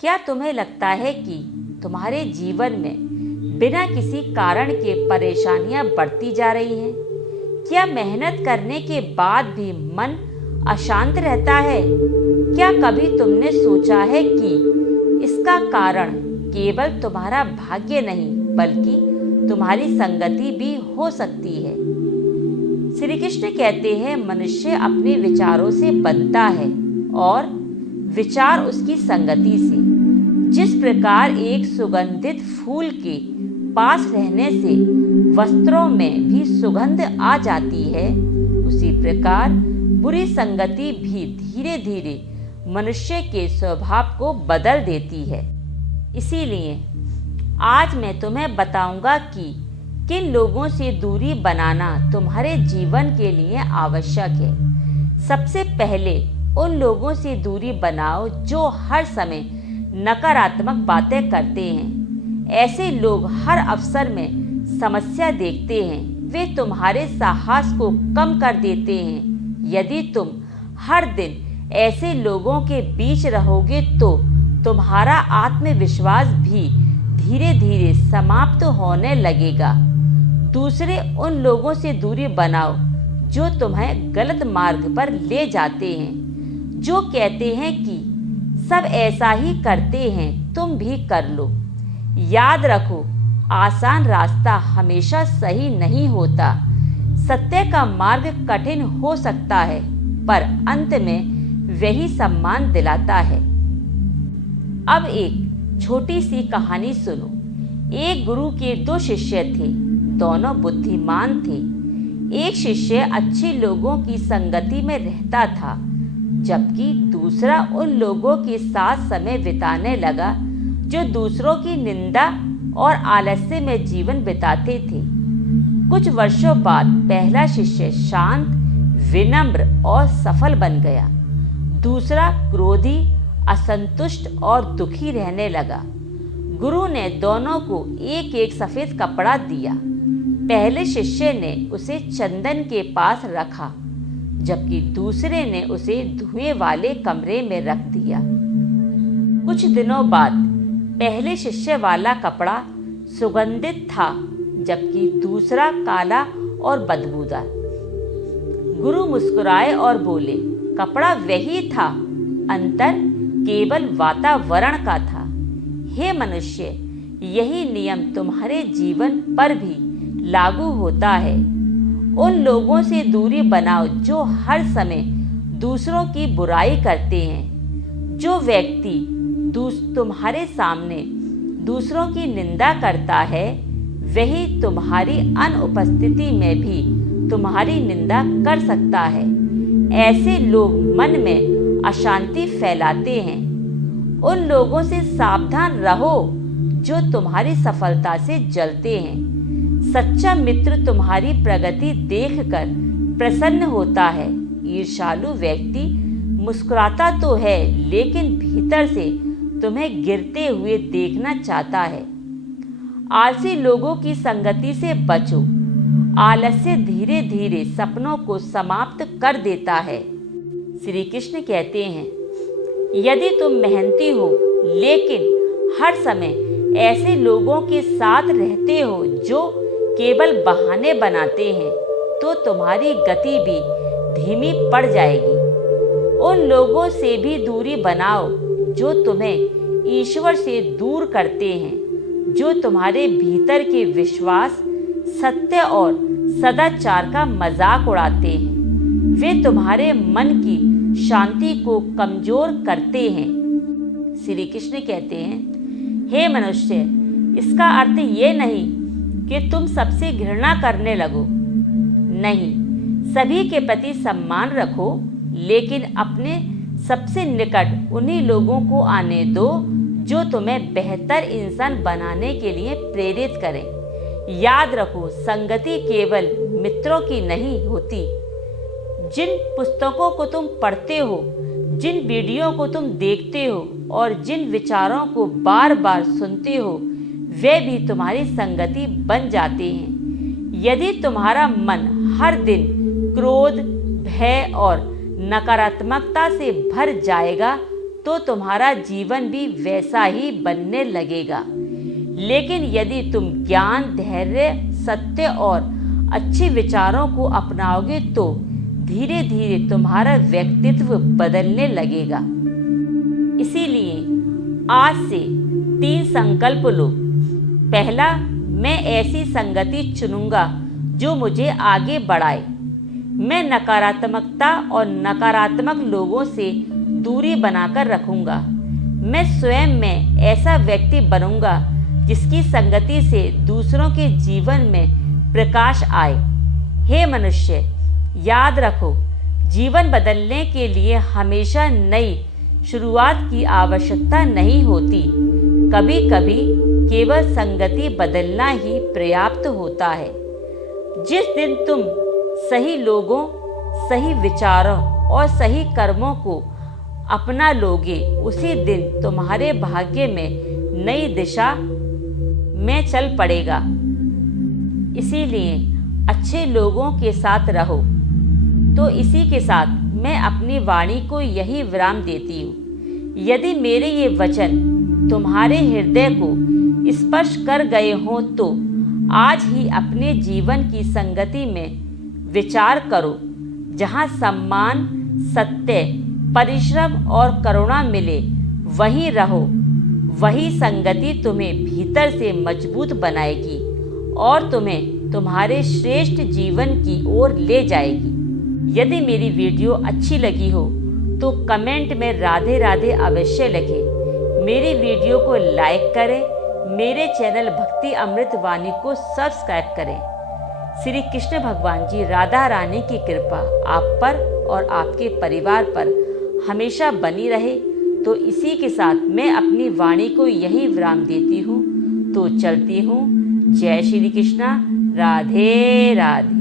क्या तुम्हें लगता है कि तुम्हारे जीवन में बिना किसी कारण के परेशानियां बढ़ती जा रही हैं? क्या मेहनत करने के बाद भी मन अशांत रहता है? क्या कभी तुमने सोचा है कि इसका कारण केवल तुम्हारा भाग्य नहीं बल्कि तुम्हारी संगति भी हो सकती है? श्री कृष्ण कहते हैं, मनुष्य अपने विचारों से बनता है और विचार उसकी संगति से। जिस प्रकार एक सुगंधित फूल के पास रहने से वस्त्रों में भी सुगंध आ जाती है, उसी प्रकार बुरी संगति भी धीरे धीरे मनुष्य के स्वभाव को बदल देती है। इसीलिए आज मैं तुम्हें बताऊंगा कि किन लोगों से दूरी बनाना तुम्हारे जीवन के लिए आवश्यक है। सबसे पहले उन लोगों से दूरी बनाओ जो हर समय नकारात्मक बातें करते हैं। ऐसे लोग हर अवसर में समस्या देखते हैं। वे तुम्हारे साहस को कम कर देते हैं। यदि तुम हर दिन ऐसे लोगों के बीच रहोगे तो तुम्हारा आत्मविश्वास भी धीरे धीरे समाप्त होने लगेगा। दूसरे उन लोगों से दूरी बनाओ जो तुम्हें गलत मार्ग पर ले जाते हैं, जो कहते हैं कि सब ऐसा ही करते हैं, तुम भी कर लो। याद रखो, आसान रास्ता हमेशा सही नहीं होता। सत्य का मार्ग कठिन हो सकता है, पर अंत में वही सम्मान दिलाता है। अब एक छोटी सी कहानी सुनो। एक गुरु के 2 शिष्य थे, दोनों बुद्धिमान थे। एक शिष्य अच्छे लोगों की संगति में रहता था, जबकि दूसरा उन लोगों के साथ समय बिताने लगा जो दूसरों की निंदा और आलस्य में जीवन बिताते थे। कुछ वर्षों बाद पहला शिष्य शांत, विनम्र और सफल बन गया। दूसरा क्रोधी, असंतुष्ट और दुखी रहने लगा। गुरु ने दोनों को एक एक सफेद कपड़ा दिया। पहले शिष्य ने उसे चंदन के पास रखा, जबकि दूसरे ने उसे धुएं वाले कमरे में रख दिया। कुछ दिनों बाद पहले शिष्य वाला कपड़ा सुगंधित था, जबकि दूसरा काला और बदबूदार। गुरु मुस्कुराए और बोले, कपड़ा वही था, अंतर केवल वातावरण का था। हे मनुष्य, यही नियम तुम्हारे जीवन पर भी लागू होता है। उन लोगों से दूरी बनाओ जो हर समय दूसरों की बुराई करते हैं। जो व्यक्ति तुम्हारे सामने दूसरों की निंदा करता है, वही तुम्हारी अनुपस्थिति में भी तुम्हारी निंदा कर सकता है। ऐसे लोग मन में अशांति फैलाते हैं। उन लोगों से सावधान रहो जो तुम्हारी सफलता से जलते हैं। सच्चा मित्र तुम्हारी प्रगति देखकर प्रसन्न होता है। ईर्ष्यालु व्यक्ति मुस्कुराता तो है, लेकिन भीतर से तुम्हें गिरते हुए देखना चाहता है। आलसी लोगों की संगति से बचो। आलस्य धीरे धीरे सपनों को समाप्त कर देता है। श्री कृष्ण कहते हैं, यदि तुम मेहनती हो लेकिन हर समय ऐसे लोगों के साथ रहते हो जो केवल बहाने बनाते हैं, तो तुम्हारी गति भी धीमी पड़ जाएगी। उन लोगों से भी दूरी बनाओ जो तुम्हें ईश्वर से दूर करते हैं, जो तुम्हारे भीतर के विश्वास, सत्य और सदाचार का मजाक उड़ाते हैं। वे तुम्हारे मन की शांति को कमजोर करते हैं। श्री कृष्ण कहते हैं, हे मनुष्य, इसका अर्थ ये नहीं कि तुम सबसे घृणा करने लगो। नहीं, सभी के प्रति सम्मान रखो, लेकिन अपने सबसे निकट उन्हीं लोगों को आने दो जो तुम्हें बेहतर इंसान बनाने के लिए प्रेरित करें। याद रखो, संगति केवल मित्रों की नहीं होती। जिन पुस्तकों को तुम पढ़ते हो, जिन वीडियो को तुम देखते हो और जिन विचारों को बार बार सुनते हो, वे भी तुम्हारी संगति बन जाते हैं। यदि तुम्हारा मन हर दिन क्रोध, भय और नकारात्मकता से भर जाएगा तो तुम्हारा जीवन भी वैसा ही बनने लगेगा। लेकिन यदि तुम ज्ञान, धैर्य, सत्य और अच्छे विचारों को अपनाओगे तो धीरे धीरे तुम्हारा व्यक्तित्व बदलने लगेगा। इसीलिए आज से 3 संकल्प लो। पहला, मैं ऐसी संगति चुनूंगा जो मुझे आगे बढ़ाए। मैं नकारात्मकता और नकारात्मक लोगों से दूरी बनाकर रखूंगा। मैं स्वयं में ऐसा व्यक्ति बनूंगा जिसकी संगति से दूसरों के जीवन में प्रकाश आए। हे मनुष्य, याद रखो, जीवन बदलने के लिए हमेशा नई शुरुआत की आवश्यकता नहीं होती। कभी कभी केवल संगति बदलना ही पर्याप्त होता है। जिस दिन तुम सही लोगों, सही विचारों और सही कर्मों को अपना लोगे, उसी दिन तुम्हारे भाग्य में नई दिशा में चल पड़ेगा। इसीलिए अच्छे लोगों के साथ रहो। तो इसी के साथ मैं अपनी वाणी को यही विराम देती हूँ। यदि मेरे ये वचन तुम्हारे हृदय को स्पर्श कर गए हों तो आज ही अपने जीवन की संगति में विचार करो। जहाँ सम्मान, सत्य, परिश्रम और करुणा मिले वहीं रहो। वही संगति तुम्हें भीतर से मजबूत बनाएगी और तुम्हें तुम्हारे श्रेष्ठ जीवन की ओर ले जाएगी। यदि मेरी वीडियो अच्छी लगी हो तो कमेंट में राधे राधे अवश्य लिखें। मेरी वीडियो को लाइक करें। मेरे चैनल भक्ति अमृत वाणी को सब्सक्राइब करें। श्री कृष्ण भगवान जी, राधा रानी की कृपा आप पर और आपके परिवार पर हमेशा बनी रहे। तो इसी के साथ मैं अपनी वाणी को यही विराम देती हूँ। तो चलती हूँ। जय श्री कृष्णा। राधे राधे।